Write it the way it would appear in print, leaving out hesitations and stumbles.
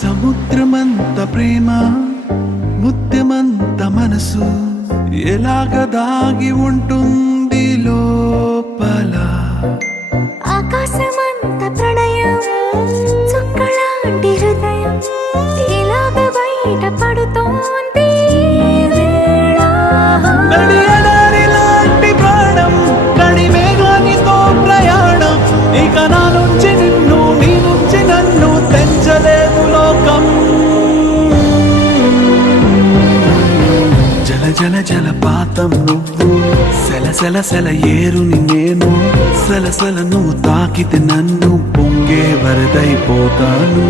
సముద్రమంత ప్రేమ ముత్యమంత మనసు ఎలాగ దాగి ఉంటుంది లోపల. ఆకాశమంత ప్రణయం చుక్కలాంటి హృదయం ఇలాగ బయట పడుతోంది వేళ. నడియడారిలాంటి ప్రాణం నడిమేఘానితో ప్రయాణం ఇక నా నుంచి నిన్ను నీ నుంచి నన్ను తెంచలేదు లోకం. జల జల జలపాతం నువ్వు సెల సెల సెల ఏరుని నేను సలసల నువ్వు తాకితే నన్ను పొంగే వరదైపోతాను.